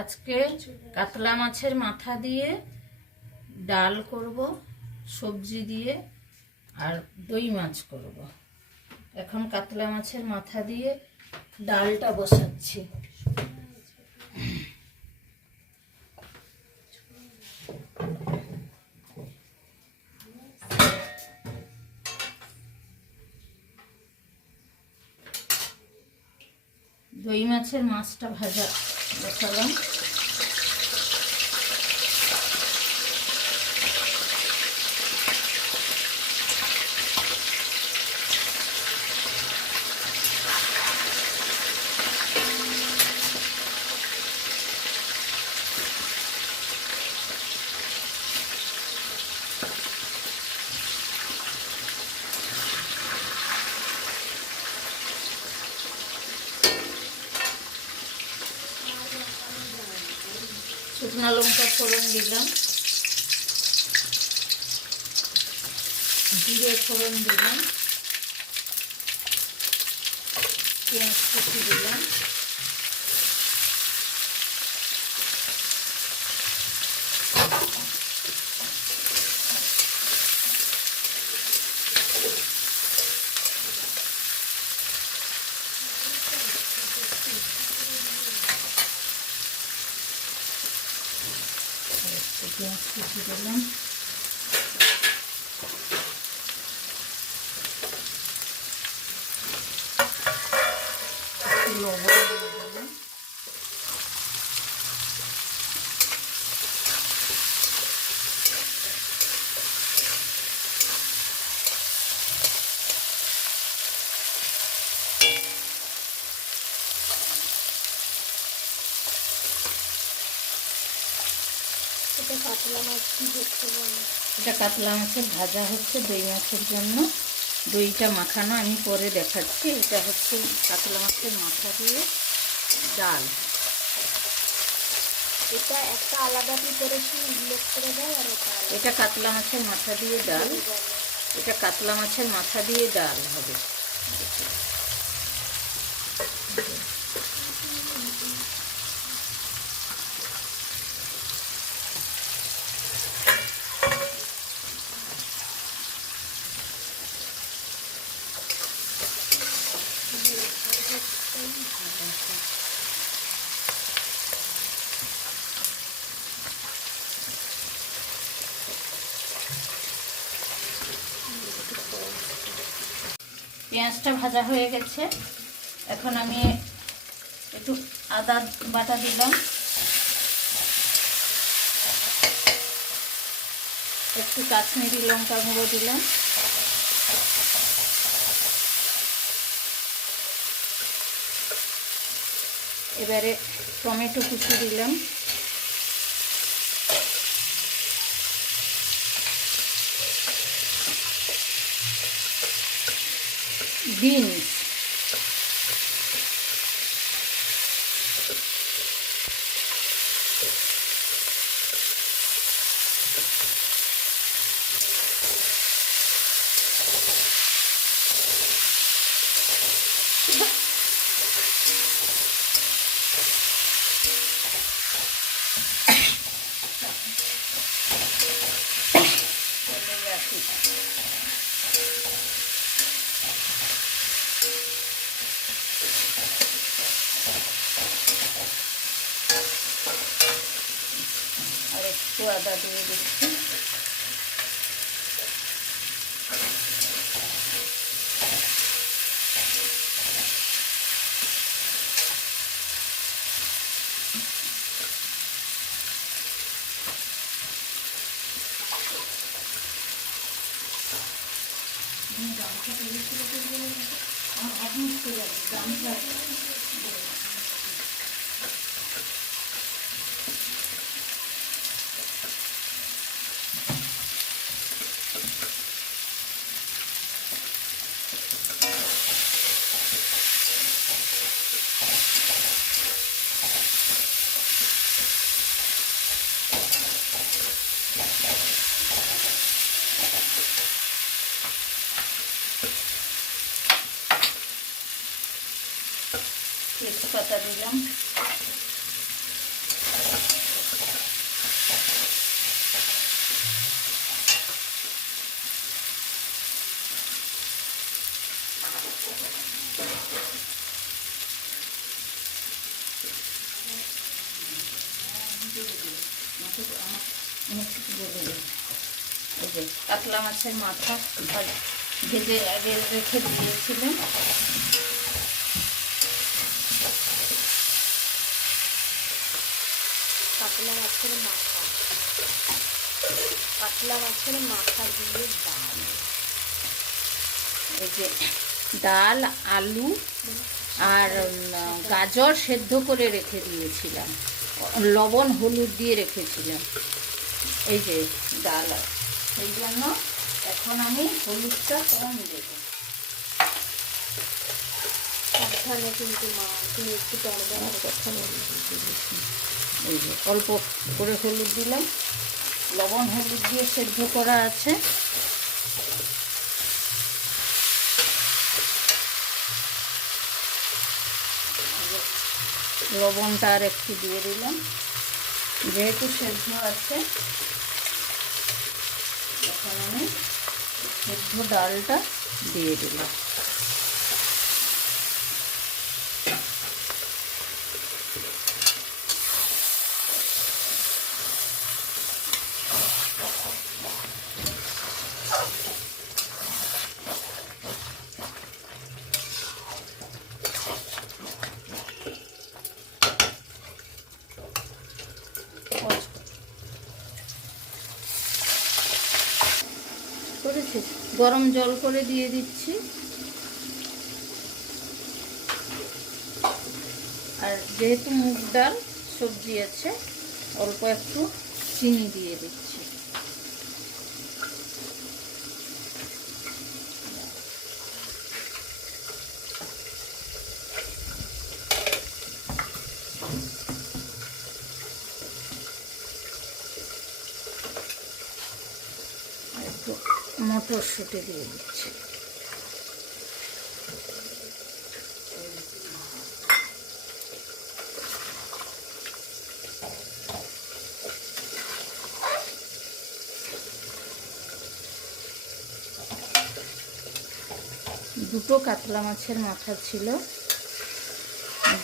আজকে কাতলা মাছের মাথা দিয়ে ডাল করব, সবজি দিয়ে, আর দই মাছ করব। এখন কাতলা মাছের মাথা দিয়ে ডালটা বসাচ্ছি। দই মাছের মাছটা ভাজা বসালাম। শুকনো লঙ্কা ফোড়ন দিলাম, জিরে ফোড়ন দিলাম, পেঁয়াজ কুচি দিলাম, পেঁয়াজ কুচি দিলাম, লবণ দিয়ে দিলাম, এটা কাতলা মাছ কি হচ্ছে বলো? এটা কাতলা মাছের ভাজা হচ্ছে দই মাছের জন্য। দইটা মাখানো আমি পরে দেখাচ্ছি। এটা হচ্ছে কাতলা মাছের মাথা দিয়ে ডাল। এটা একটা আলাদা প্রিপারেশন উল্লেখ করে দাও, আর এটা কাতলা মাছের মাথা দিয়ে ডাল। এটা কাতলা মাছের মাথা দিয়ে ডাল হবে। পেঁয়াজটা ভাজা হয়ে গেছে। এখন আমি একটু আদা বাটা দিলাম, একটু কাশ্মীরি লঙ্কা গুঁড়ো দিলাম, এবারে টমেটো কুচি দিলাম, বিনস, আর একটু আদা দিয়ে দিচ্ছি। তেজপাতা দিলাম, এই যে কাতলা মাছের মাথা ভেজে আগে রেখে দিয়েছিলেন। কাতলা মাছের মাথা, কাতলা মাছের মাথা দিয়ে ডাল। এই যে ডাল, আলু আর গাজর সেদ্ধ করে রেখে দিয়েছিলাম, লবণ হলুদ দিয়ে রেখেছিলাম। এই যে ডাল, সেই জন্য এখন আমি হলুদটা কম দেবো। সাবধানে কিন্তু মা, তুমি একটু টড়বেন কথা বলি। এই যে অল্প করে হলুদ দিলাম, লবণ হলুদ দিয়ে সেদ্ধ করা আছে। লবণটা আর একটু দিয়ে দিলাম, যেহেতু সেদ্ধ আছে। এখন আমি সেদ্ধ ডালটা দিয়ে দিলাম। করেছি, গরম জল করে দিয়ে দিচ্ছি। আর যেহেতু মুগ ডাল সবজি আছে, অল্প একটু চিনি দিয়ে দিচ্ছি। একটু মটরশুঁটি দিয়ে দিচ্ছি। দুটো কাতলা মাছের মাথা ছিল,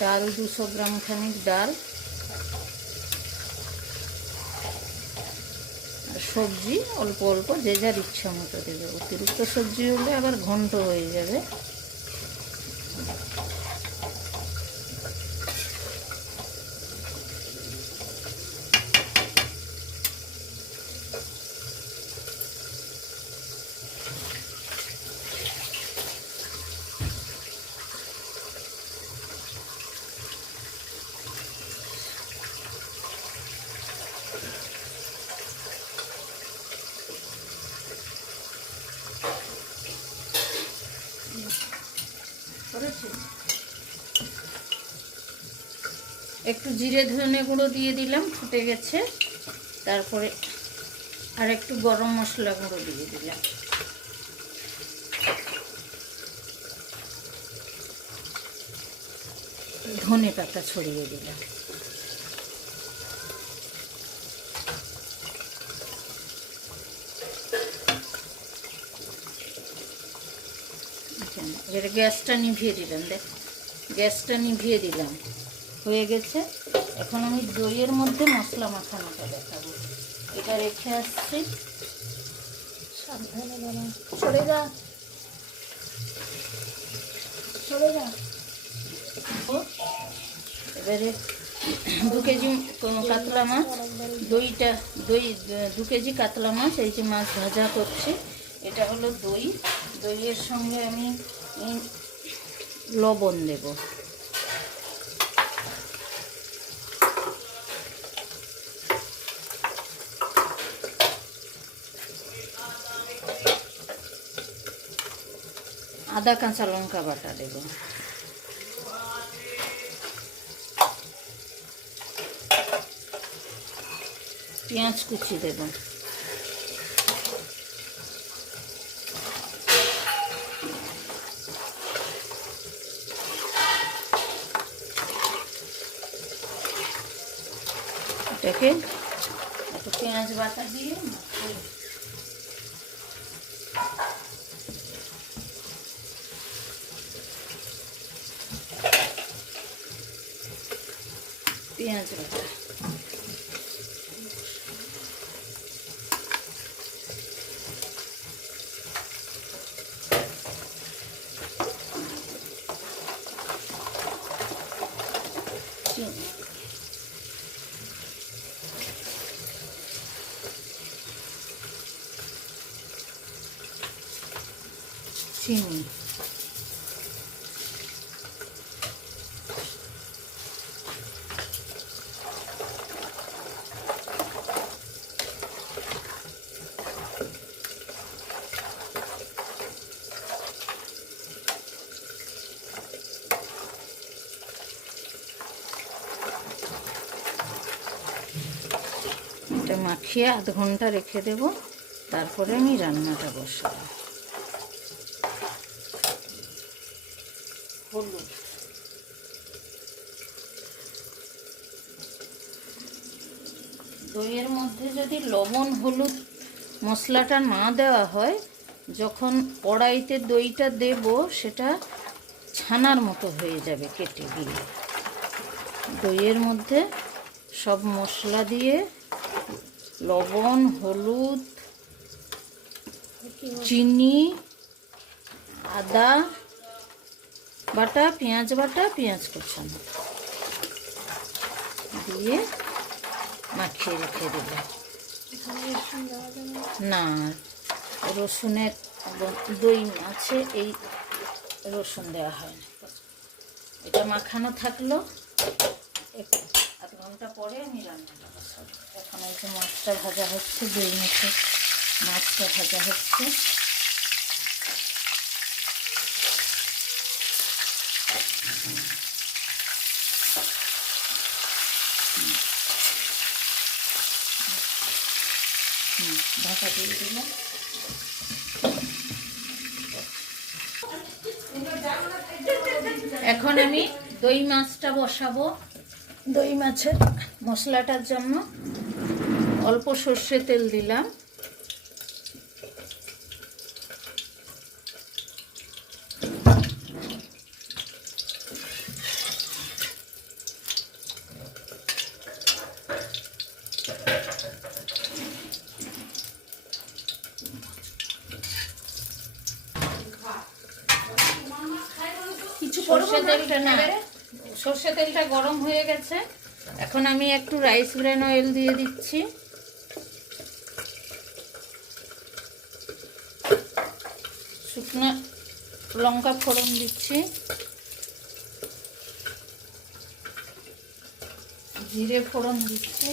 ডাল 200 গ্রাম খানিক ডাল, আর সবজি অল্প অল্প যে যার ইচ্ছা মতো দেবে। অতিরিক্ত সবজি হলে আবার ঘন্ট হয়ে যাবে। করেছি, একটু জিরে ধনে গুঁড়ো দিয়ে দিলাম, ফুটে গেছে। তারপরে আর একটু গরম মশলা গুঁড়ো দিয়ে দিলাম। ধনে পাতা ছড়িয়ে দিলাম। এবার গ্যাসটা নিভিয়ে দিলাম। দেখ, গ্যাসটা নিভিয়ে দিলাম, হয়ে গেছে। এখন আমি দইয়ের মধ্যে মশলা মাখানোটা দেখাবো। এটা রেখে আসছি। সাবধানে বাবা, সরে যা, সরে যা। এবারে 2 কেজি কাতলা মাছ, দই 2 কেজি কাতলা মাছ, এই যে মাছ ভাজা করছি। এটা হলো দই। দইয়ের সঙ্গে আমি লবণ দেব। আদা কাঁচা লঙ্কা বাটা দেব। পেঁয়াজ কুচি দেব। এটাকে একটু পেঁয়াজ বাটা দিয়ে পেঁয়াজ বাটা, চিনি, চিনি, এটা মাখিয়ে আধ ঘন্টা রেখে দেব, তারপরে আমি রান্নাটা বসাবো। হলুদ, দইয়ের মধ্যে যদি লবণ হলুদ মশলাটা না দেওয়া হয়, যখন কড়াইতে দইটা দেব সেটা ছানার মতো হয়ে যাবে কেটে দিয়ে। দইয়ের মধ্যে সব মশলা দিয়ে লবণ হলুদ চিনি আদা বাটা পেঁয়াজ কুচানো দিয়ে মাখিয়ে রেখে দেবে। না, রসুনের দই আছে, এই রসুন দেওয়া হয় না। এটা মাখানো থাকলো, আধ ঘন্টা পরে আমি রান্নাটা বসাবো। এখন এই যে মাছটা ভাজা হচ্ছে, দই মাছের মাছটা ভাজা হচ্ছে। ঢাকা দিয়ে দিলাম। এখন আমি দই মাছটা বসাবো। দই মাছের মশলাটার জন্য অল্প সর্ষে তেল দিলাম, সর্ষে তেলটা গরম হয়ে গেছে। এখন আমি একটু রাইস ব্রেন অয়েল দিয়ে দিচ্ছি, শুকনো লঙ্কা ফোড়ন দিচ্ছি, জিরে ফোড়ন দিচ্ছি,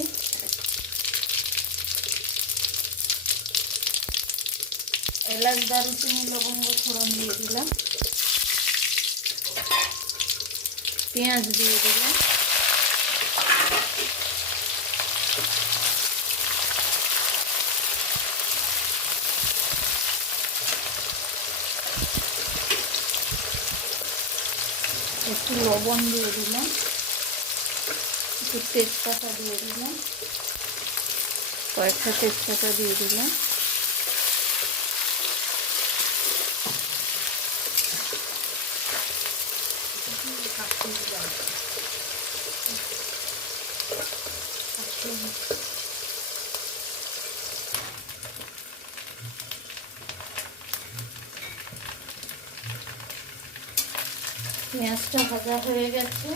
এলাচ দারুচিনি লবঙ্গ ফোড়ন দিয়ে দিলাম, পেঁয়াজ দিয়ে দিলাম, একটু লবণ দিয়ে দিলাম, একটু তেজপাতা দিয়ে দিলাম, কয়েকটা তেজপাতা দিয়ে দিলাম, পেঁয়াজটা ভাজা হয়ে গেছে।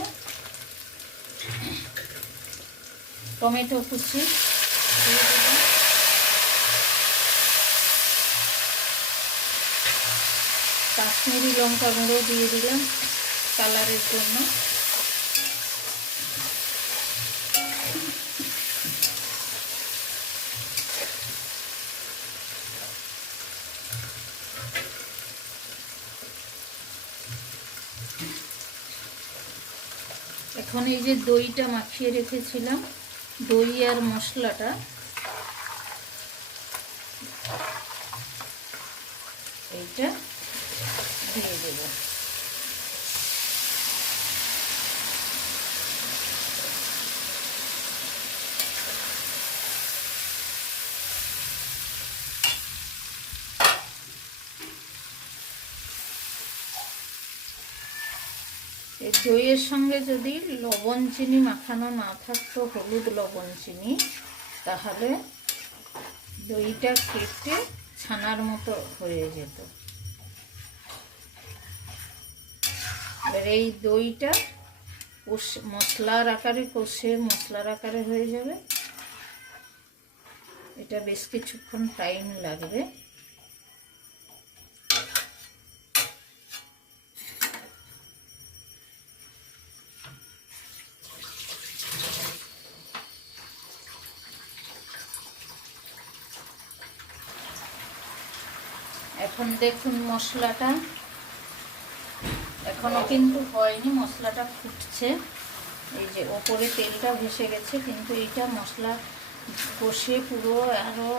টমেটো কুচি দিয়ে দিলাম, কাশ্মীরি লঙ্কা গুঁড়ো দিয়ে দিলাম কালারের জন্য, এখন এই যে দইটা মাখিয়ে রেখেছিলাম, দই আর মশলাটা এইটা দিয়ে দেব। এই দইয়ের সঙ্গে যদি লবণ চিনি মাখানো না থাকতো, হলুদ লবণ চিনি, তাহলে দইটা কেটে ছানার মতো হয়ে যেত। এবার এই দইটা মশলার আকারে কষে মশলার আকারে হয়ে যাবে। এটা বেশ কিছুক্ষণ টাইম লাগবে। এখন দেখুন মশলাটা এখনো কিন্তু হয়নি, মশলাটা ফুটছে। এই যে ওপরে তেলটা ভেসে গেছে, কিন্তু এইটা মশলা কষে পুরো আরো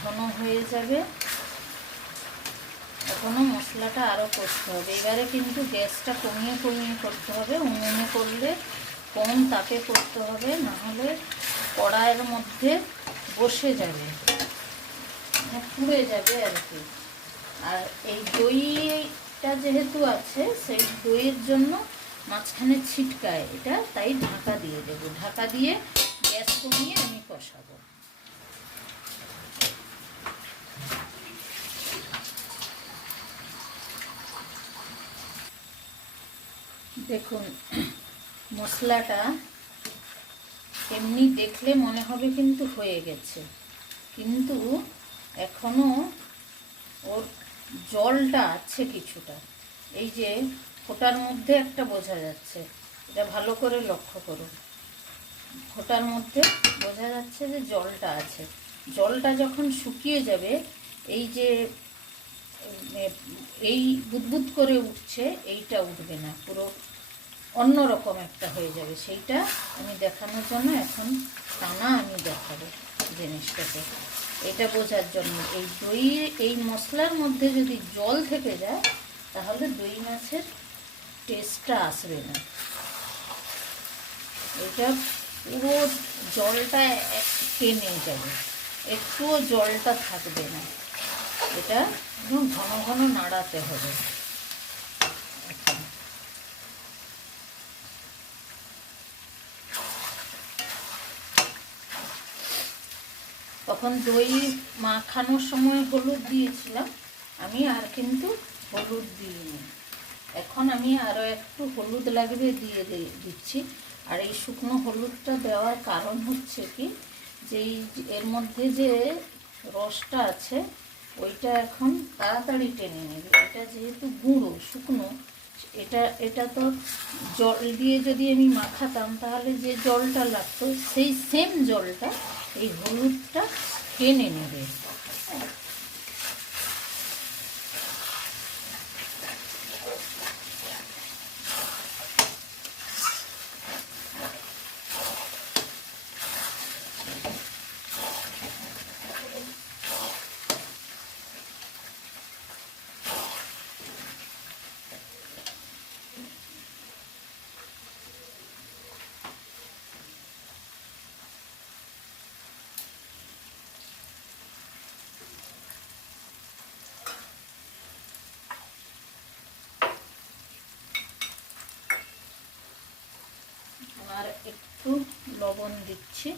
ঘন হয়ে যাবে। এখনো মশলাটা আরো কষতে হবে। এবারে কিন্তু গ্যাসটা কমিয়ে কমিয়ে করতে হবে। উনুনে করলে কম তাপে করতে হবে, না হলে কড়াইয়ের মধ্যে বসে যাবে, পুড়ে যাবে আর কি। আর এই দইটা যেহেতু আছে, সেই দইয়ের জন্য মাঝখানে ছিটকায় এটা, তাই ঢাকা দিয়ে দেবো। ঢাকা দিয়ে গ্যাস কমিয়ে আমি কষাবো। দেখুন মশলাটা এমনি দেখলে মনে হবে কিন্তু হয়ে গেছে, কিন্তু এখনো ওর জলটা আছে কিছুটা। এই যে ফোঁটার মধ্যে একটা বোঝা যাচ্ছে, এটা ভালো করে লক্ষ্য করুন। ফোঁটার মধ্যে বোঝা যাচ্ছে যে জলটা আছে। জলটা যখন শুকিয়ে যাবে, এই যে এই বুদবুদ করে উঠছে, এইটা উঠবে না, পুরো অন্যরকম একটা হয়ে যাবে। সেইটা আমি দেখানোর জন্য এখন টানা আমি দেখাবো জিনিসটাকে, এটা বোঝার জন্য। এই দই এই মশলার মধ্যে যদি জল থেকে যায়, তাহলে দই মাছের টেস্টটা আসবে না। এটা পুরো জলটা টেনে যাবে, একটুও জলটা থাকবে না। এটা একদম ঘন ঘন নাড়াতে হবে। তখন দই মাখানোর সময় হলুদ দিয়েছিলাম আমি, আর কিন্তু হলুদ দিইনি। এখন আমি আরও একটু হলুদ লাগবে দিয়ে দিচ্ছি। আর এই শুকনো হলুদটা দেওয়ার কারণ হচ্ছে কি, যে এর মধ্যে যে রসটা আছে ওইটা এখন তাড়াতাড়ি টেনে নেবে। এটা যেহেতু গুঁড়ো শুকনো, এটা তো জল দিয়ে যদি আমি মাখাতাম, তাহলে যে জলটা লাগতো সেই সেম জলটা এই হলুদটা টেনে নেবে। আর একটু লবণ দিচ্ছি।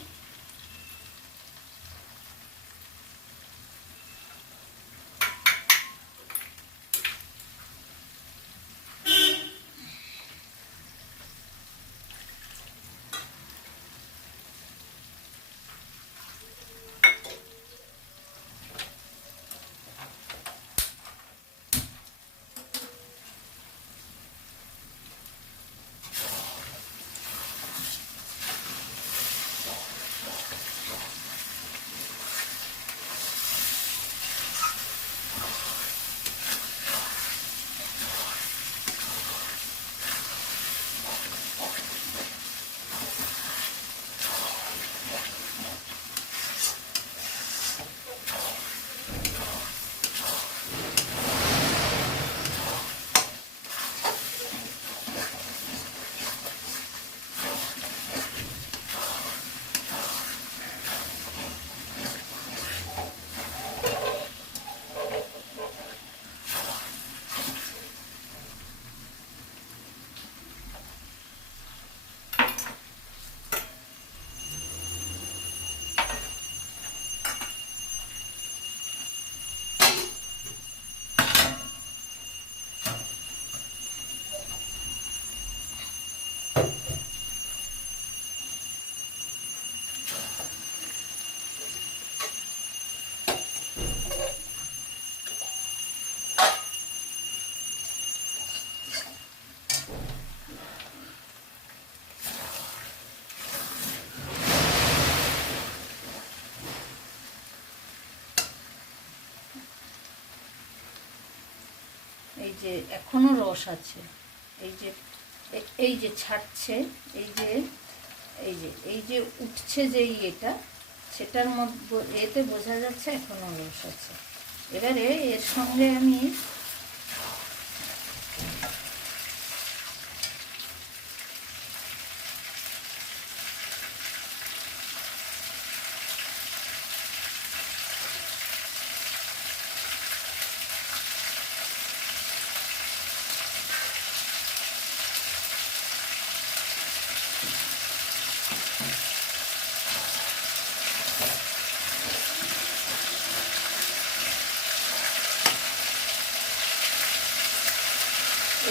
যে এখনো রস আছে, এই যে ছাড়ছে, এই যে উঠছে যে এটা, সেটার মধ্যে এতে বোঝা যাচ্ছে এখনো রস আছে। এবারে এর সঙ্গে আমি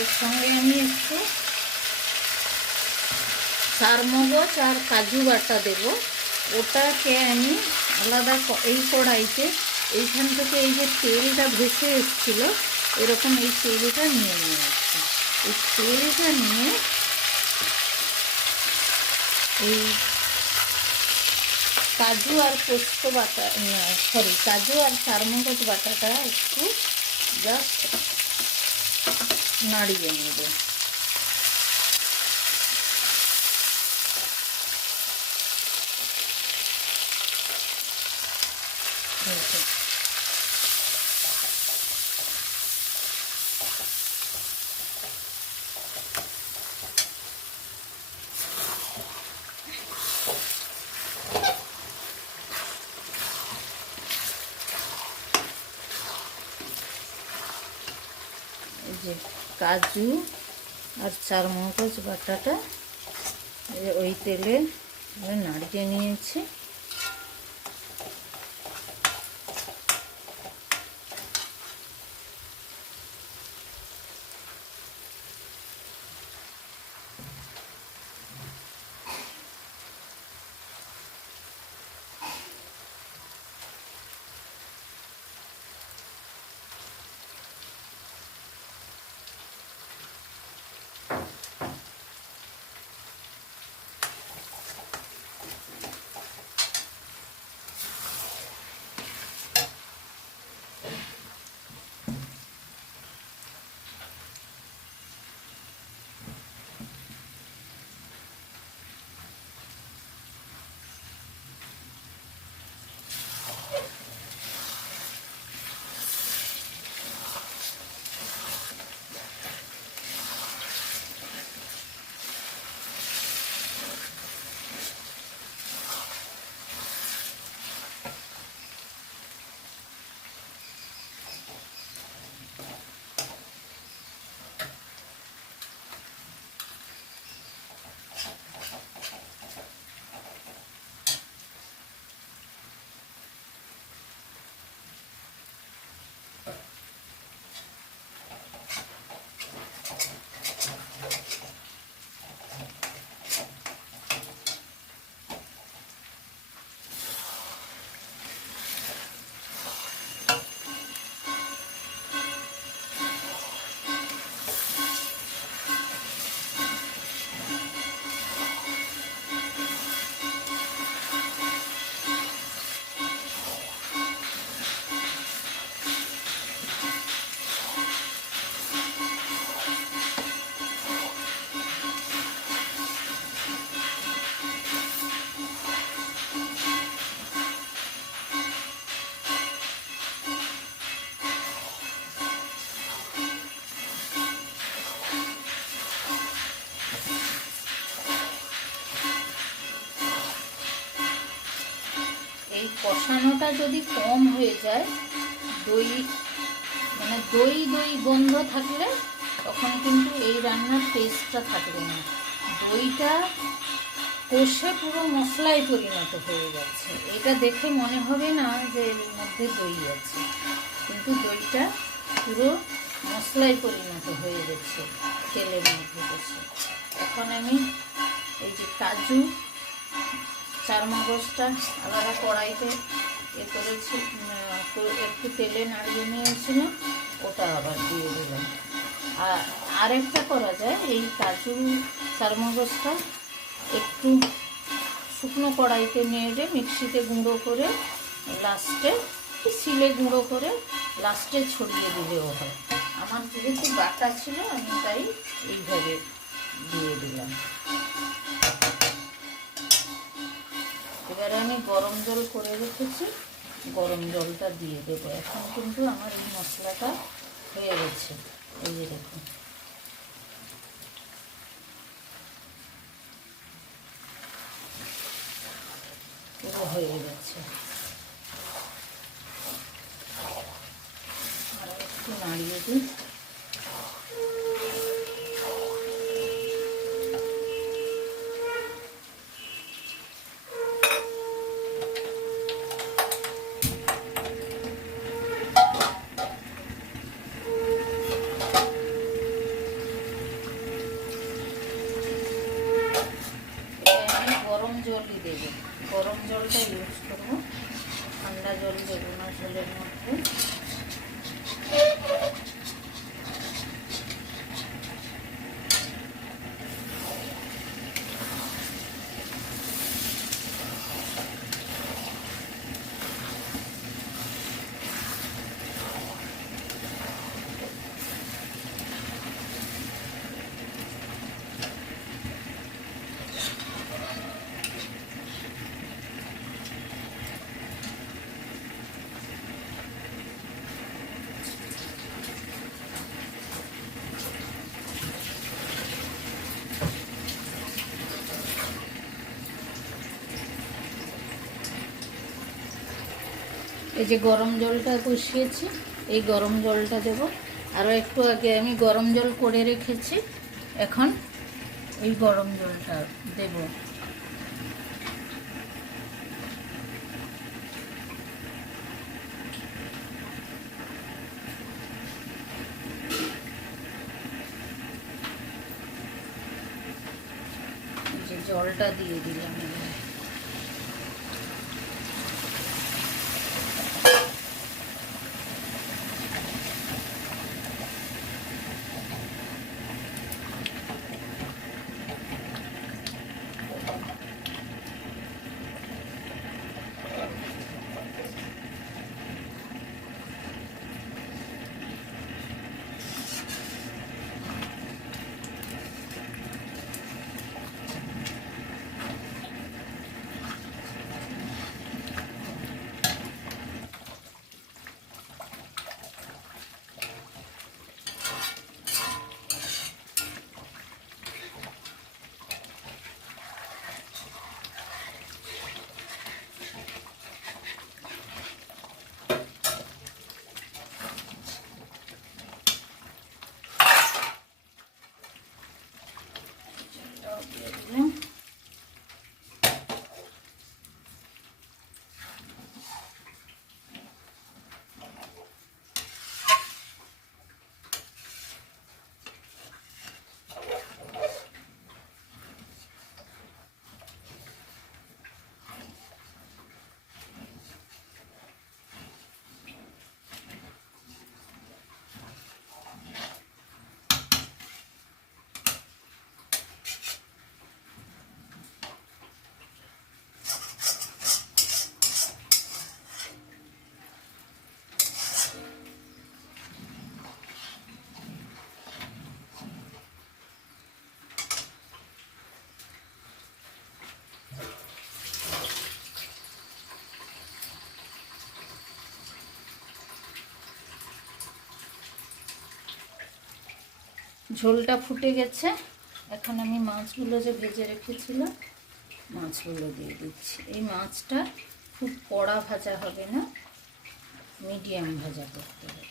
এর সঙ্গে আমি একটু চারমগজ আর কাজু বাটা দেব। ওটাকে আমি আলাদা এই কড়াইতে এইখান থেকে এই যে তেলটা ভেসে এসেছিল, এরকম এই তেলটা নিয়ে আসছি। এই তেলটা নিয়ে এই কাজু আর পোস্ত বাটা, কাজু আর চারমগজ বাটাটা একটু জাস্ট নাড়িয়ে নেব। এই যে কাজু আর চারমগজ বাটাটা ওই তেলে নাড়িয়ে নিয়েছি। এই কষানোটা যদি কম হয়ে যায়, দই মানে দই গন্ধ থাকলে তখন কিন্তু এই রান্নার টেস্টটা থাকবে না। দইটা কষে পুরো মশলায় পরিণত হয়ে যাচ্ছে, এটা দেখে মনে হবে না যে এর মধ্যে দই আছে, কিন্তু দইটা পুরো মশলায় পরিণত হয়ে গেছে তেলের মধ্যে কষে। এখন আমি এই যে কাজু চারমগজটা আলাদা কড়াইতে করেছি, একটু তেলে নাড়িয়ে নিয়েছিলাম, ওটা আবার দিয়ে দিলাম। আর আরেকটা করা যায়, এই কাজু চারমগজটা একটু শুকনো কড়াইতে নেড়ে মিক্সিতে গুঁড়ো করে লাস্টে শিলে গুঁড়ো করে লাস্টে ছড়িয়ে দিলেও হয়। আমার যেহেতু বাটা ছিল আমি তাই এইভাবে দিয়ে দিলাম। এবারে আমি গরম জল করে রেখেছি, গরম জলটা দিয়ে দেবো। এখন কিন্তু আমার এই মশলাটা হয়ে গেছে, এই যে দেখুন। পুরো হয়ে গেছে। আর একটু নাড়িয়ে দিই। গরম জলই দেবো, গরম জলটা ইউজ করবো, ঠান্ডা জল দেবো না জলের মধ্যে। এই যে গরম জলটা বসিয়েছি, এই গরম জলটা দেব। আরও একটু আগে আমি গরম জল করে রেখেছি, এখন এই গরম জলটা দেব। এই যে জলটা দিয়ে দিলাম। ঝোলটা ফুটে গেছে, এখন আমি মাছগুলো যে ভেজে রেখেছিলাম মাছগুলো দিয়ে দিচ্ছি। এই মাছটা খুব কড়া ভাজা হবে না, মিডিয়াম ভাজা করতে হবে।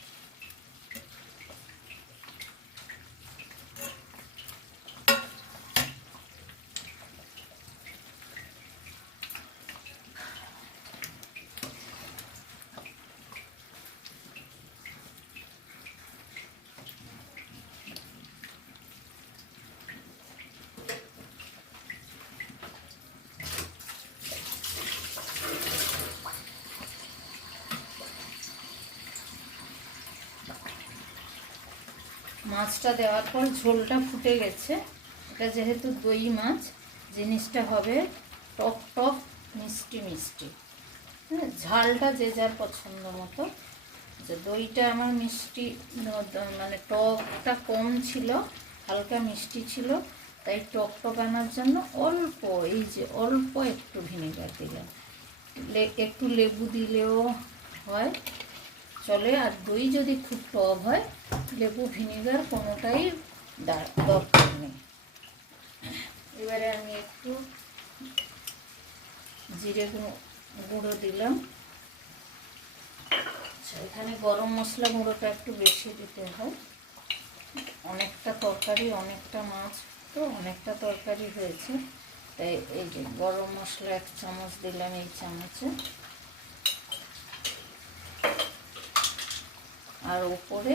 মাছটা দেওয়ার পর ঝোলটা ফুটে গেছে। এটা যেহেতু দই মাছ, জিনিসটা হবে টক টক মিষ্টি মিষ্টি। হ্যাঁ, ঝালটা যে যার পছন্দ মতো যে দইটা আমার মিষ্টি মানে টকটা কম ছিল, হালকা মিষ্টি ছিল, তাই টক আনার জন্য অল্প, এই যে অল্প একটু ভিনেগার দিলাম। একটু লেবু দিলেও হয়, চলে। আর দই যদি খুব টক হয়, লেবু ভিনেগার কোনোটাই দরকার নেই। এবারে আমি একটু জিরে গুঁড়ো দিলাম। এখানে গরম মশলা গুঁড়োটা একটু বেশি দিতে হয়, অনেকটা তরকারি, অনেকটা মাছ, তো অনেকটা তরকারি হয়েছে, তাই এই যে গরম মশলা 1 চামচ দিলাম এই চামচে। আর উপরে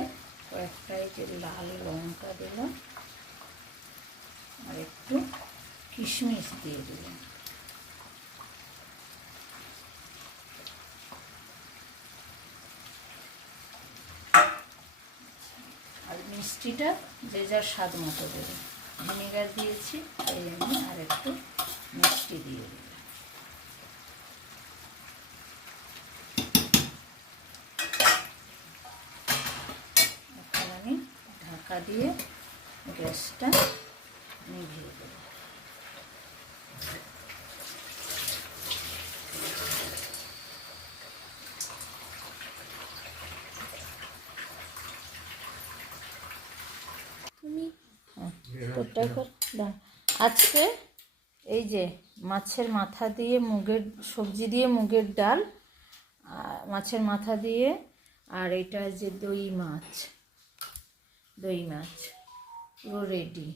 কয়েকটা এই যে লাল লঙ্কা দিলাম, আর একটু কিশমিশ দিয়ে দিলাম। আর মিষ্টিটা যে যার স্বাদ মতো দেবে, ভিনেগার দিয়েছি এই জন্য আর একটু মিষ্টি দিয়ে দিলাম। এখন আমি ঢাকা দিয়ে গ্যাসটা নিভিয়ে দেব। তুমি আজকে এই যে মাছের মাথা দিয়ে মুগের সবজি দিয়ে মুগের ডাল, মাছের মাথা দিয়ে, আর এটা যে দই মাছ পুরো রেডি।